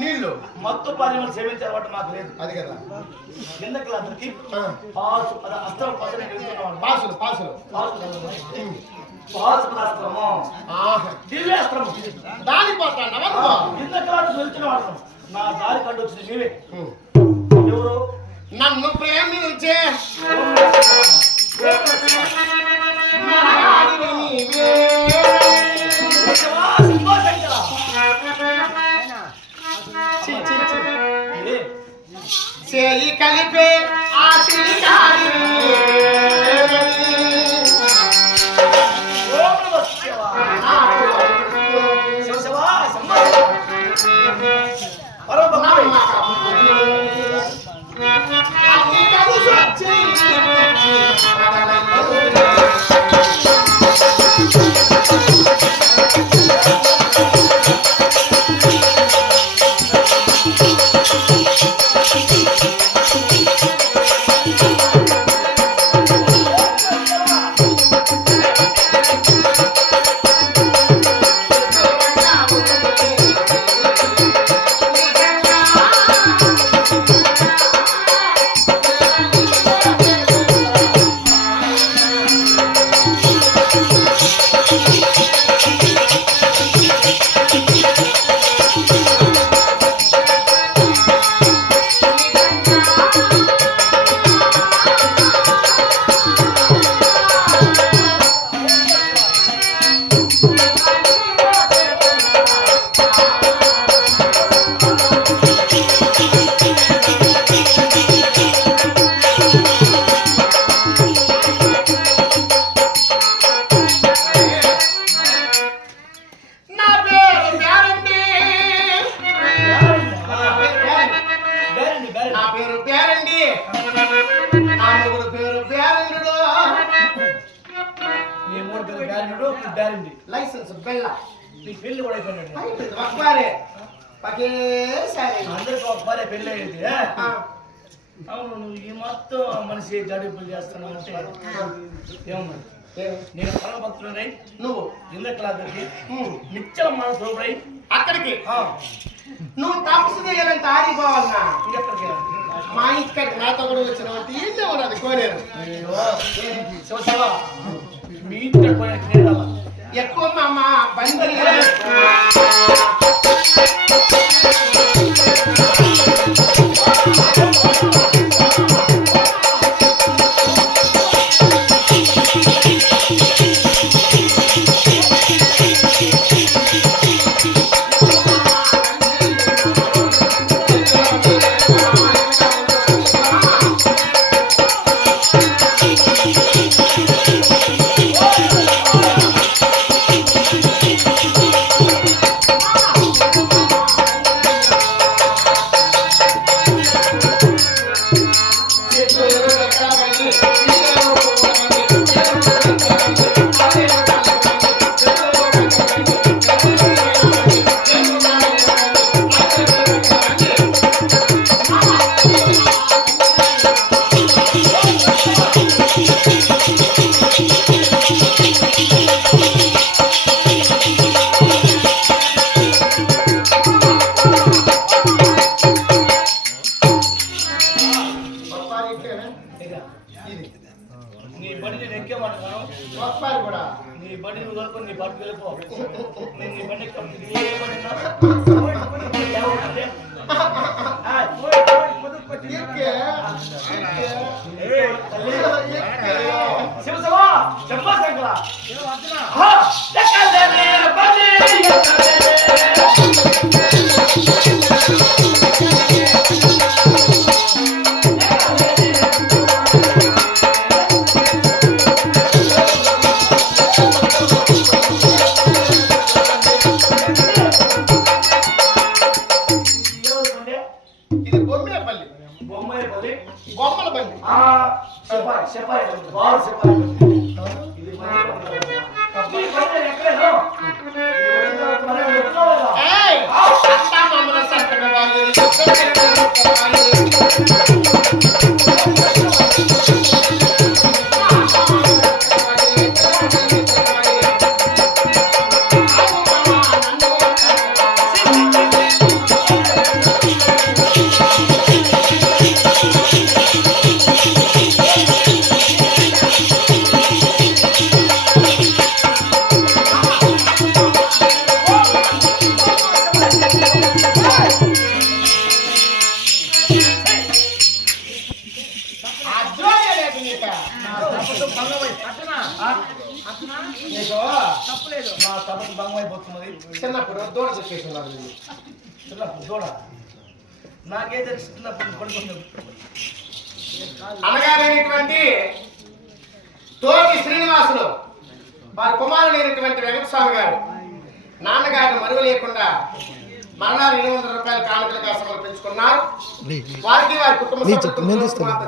నీళ్ళు. మత్తు పానీయాలు సేవించే అలవాటు మాకు లేదు. అది కదా. కింద క్లాసులకి పాసు అది అస్త్రం పక్కన వెళ్తున్నాం. పాసులు పాసులు. పాసు అస్త్రము. దివ్యాస్త్రము దాని పోతాండవా కింద క్లాసు వెళ్తున్న వాడు నా దారి కండు వచ్చింది నీవే ఎవరు? నన్ను ప్రేమించే పేరు బ్యారండి నా మొగుడు పేరు బ్యారండు నీ మూడు పేరు. లైసెన్స్ బెల్ల. నీ పెళ్ళి కూడా అయిపోయినాడు ఒక్కరే ఒకేసారి అందరికి ఒక భార్య పెళ్ళి? ఆ, అవును నువ్వు ఈ మొత్తం మనిషి గడిపులు చేస్తున్నావు అంటే ఏమన్నా ఏమి? నేను పరమ భక్తుడై నువ్వు? కింద ఉమ్, నిత్యం మనసుడై అక్కడికి? నువ్వు తపస్సు చేయాలంటే ఆడిపోవాలన్నా ఇంకెక్కడికి మా ఇక్కడికి నాతో కూడా వచ్చిన ఏంటో ఉన్నది కోరేరు. మీ ఎక్కువ మా బండి నీ బండి నువ్వు కనుక్కొని నీ బండికి వెళ్ళిపో నేను నీ బండి ఎక్కను. ఇది ఏ దూడ చెప్పేస్తున్నారు వీళ్ళు. చిన్నప్పుడు చూడ నాకే తెలుసు చిన్నప్పుడు పడుకుంది అనగారైనటువంటి తోటి శ్రీనివాసులు వారి కుమారుడైనటువంటి వెంకటస్వామి గారు నాన్నగారిని మరువు లేకుండా మరలా రెండు వందల రూపాయల కానుకలుగా సమర్పించుకున్నారు. వారికి వారి కుటుంబ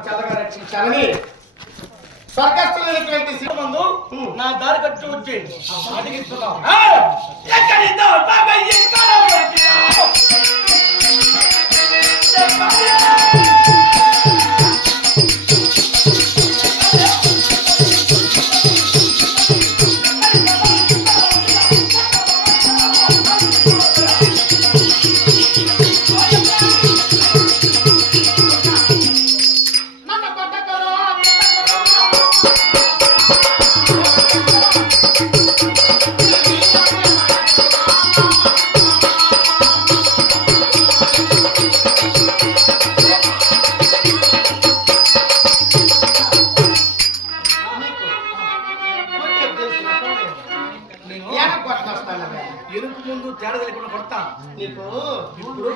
చల్లగా రక్షించాలని స్వర్గస్థులైనటువంటి శ్రీ- ముందు నా దారి కట్టు వచ్చి అడిగిస్తున్నావు నన్ను నీకు ఇప్పుడు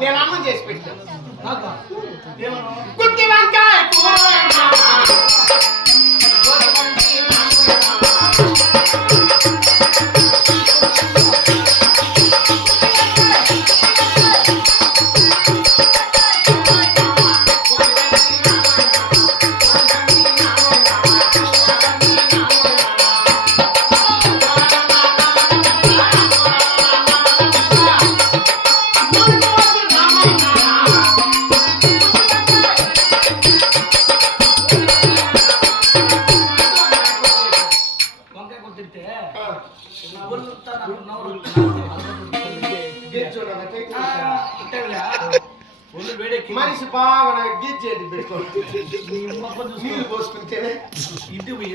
నేను అన్నం చేసి పెట్టాను? గుత్తి వంకాయ మనిషి బాగా నాకు గిజ్జేది నీళ్ళు పోసుకుంటే ఇంటికి పోయి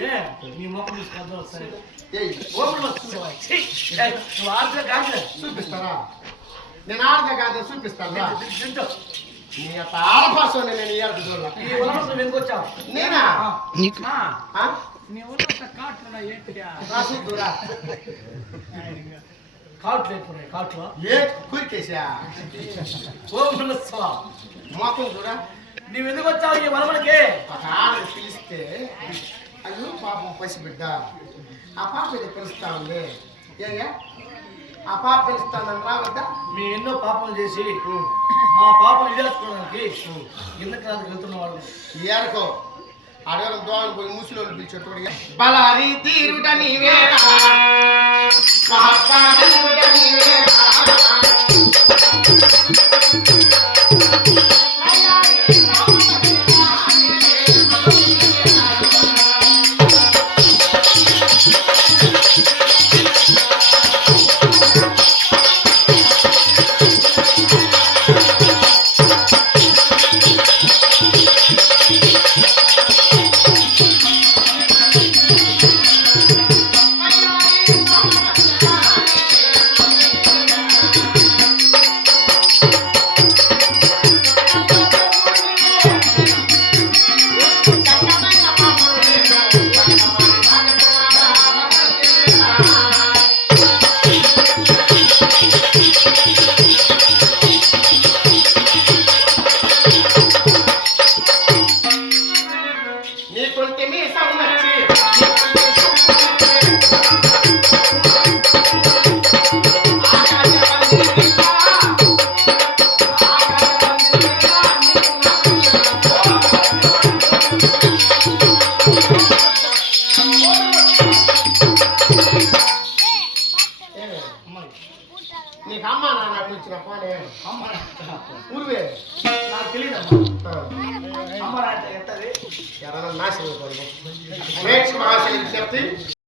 నీ మొక్కం చూసుకోవద్దు సరే. ఏయ్, ఓపెన్ వస్తుంది ఛీ! ఏయ్, నువ్వు ఆడితే కాదులే. చూపిస్తారా? నేను ఆడదే కాదు చూపిస్తాను నీ యొక్క ఆడపాసం నేను చూడాల వచ్చావు? నేనా? ఆ, ఆ? నీ ఏంటిగా రాసు దూరా కాట్లు లేకున్నాయి కాట్లు. ఏ కురికేసా ఓపెన్ వస్తావా మొత్తం చూడా. నువ్వు ఎందుకు వచ్చావు ఈ వరమలకి? పిలిస్తే అయ్యో పాపం పసిబిడ్డ ఆ పాప ఇది పిలుస్తా ఉంది. ఆ పాప పిలుస్తానని రావద్దా మీ ఎన్నో పాపలు చేసి. మా పాపలు ఇదేసుకోవడానికి ఎందుకు రాదు వెళ్తున్న వాళ్ళు? ఏరకో అడవుల దోవలు పోయి ముసలోళ్ళు పిలిచేటోడు బలారి తీరుట నీవేరా మహాత్మా